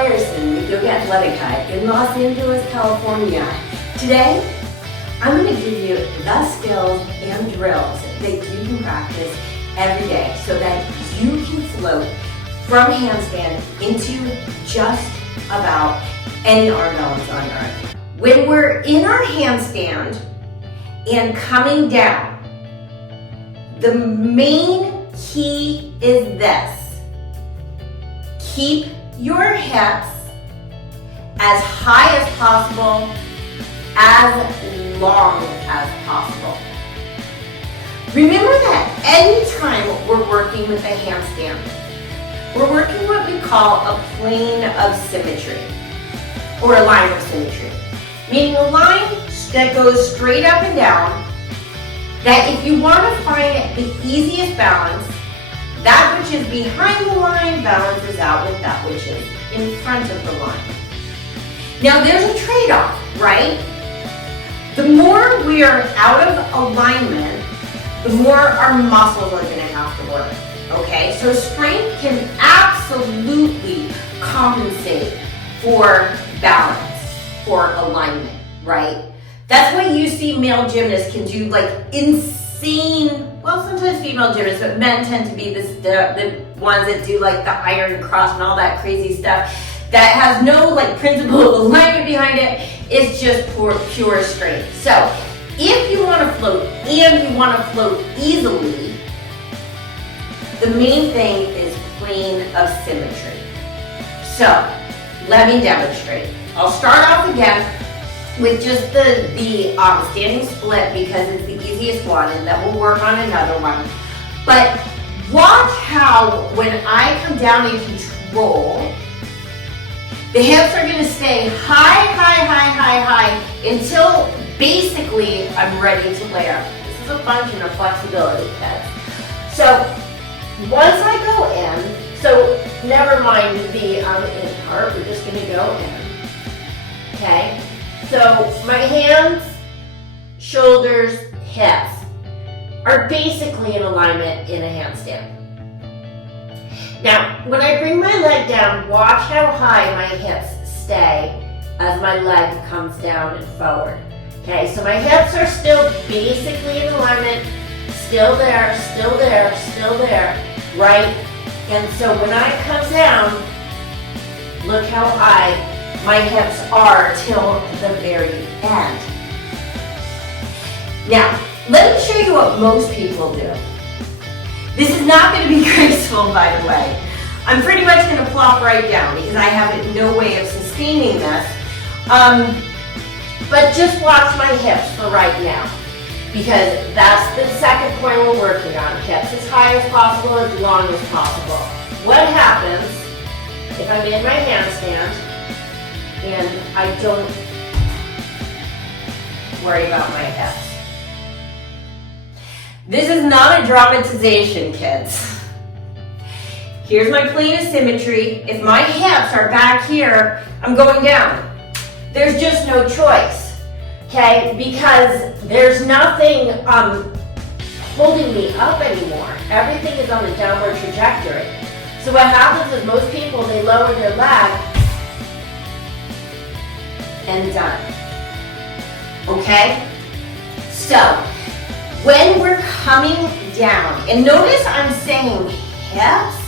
Meyerson with YOGAthletica in Los Angeles, California. Today, I'm going to give you the skills and drills that you can practice every day so that you can float from handstand into just about any arm balance on earth. When we're in our handstand and coming down, the main key is this. Keep your hips as high as possible, as long as possible. Remember that anytime we're working with a handstand, we're working what we call a plane of symmetry, or a line of symmetry, meaning a line that goes straight up and down, that if you want to find the easiest balance, that which is behind the line balances out with that which is in front of the line. Now there's a trade-off, right? The more we are out of alignment, the more our muscles are going to have to work, okay? So strength can absolutely compensate for balance, for alignment, right? That's why you see male gymnasts can do like insane, well, sometimes female gymnasts, but men tend to be the ones that do like the iron cross and all that crazy stuff that has no like principle of alignment behind it. It's just pure strength. So if you want to float and you want to float easily, the main thing is plane of symmetry. So let me demonstrate. I'll start off again with just the standing split because it's the easiest one, and then we'll work on another one. But watch how when I come down in control, the hips are going to stay high, high, high, high, high until basically I'm ready to lay up. This is a function of flexibility, kids. So once I go in, so never mind the in part, we're just going to go in. Okay? So my hands, shoulders, hips are basically in alignment in a handstand. Now, when I bring my leg down, watch how high my hips stay as my leg comes down and forward. Okay, so my hips are still basically in alignment, still there, still there, still there, right? And so when I come down, look how high my hips are till the very end. Now, let me show you what most people do. This is not going to be graceful, by the way. I'm pretty much going to plop right down because I have no way of sustaining this. But just watch my hips for right now, because that's the second point we're working on. Hips as high as possible, as long as possible. What happens if I'm in my handstand and I don't worry about my hips? This is not a dramatization, kids. Here's my plane of symmetry. If my hips are back here, I'm going down. There's just no choice, okay? Because there's nothing holding me up anymore. Everything is on a downward trajectory. So what happens is most people, they lower their leg and done, okay? So when we're coming down, and notice I'm saying hips,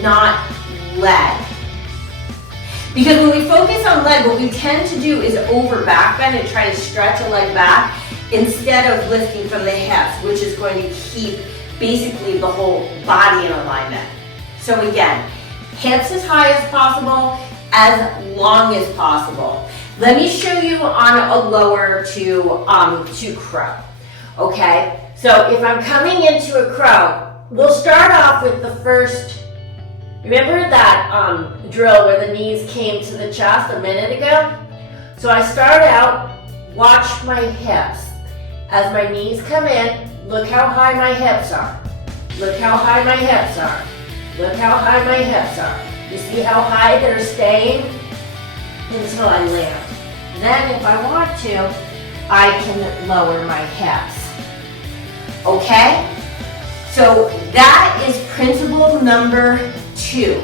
not leg. Because when we focus on leg, what we tend to do is over back bend and try to stretch a leg back instead of lifting from the hips, which is going to keep basically the whole body in alignment. So again, hips as high as possible, as long as possible. Let me show you on a lower to crow. Okay, so if I'm coming into a crow, we'll start off with the first. Remember that drill where the knees came to the chest a minute ago? So I start out, watch my hips. As my knees come in, look how high my hips are. Look how high my hips are. Look how high my hips are. You see how high they're staying? Until I land. Then if I want to, I can lower my hips. Okay? So that is principle number 2.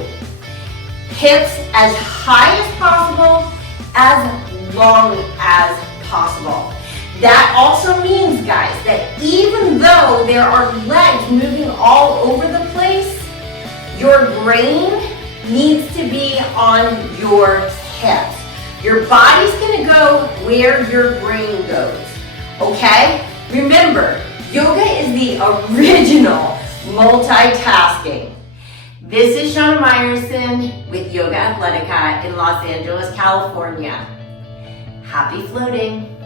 Hips as high as possible, as long as possible. That also means, guys, that even though there are legs moving all over the place, your brain needs to be on your hips. Your body's gonna go where your brain goes, okay? Remember, yoga is the original multitasking. This is Shana Meyerson with YOGAthletica in Los Angeles, California. Happy floating.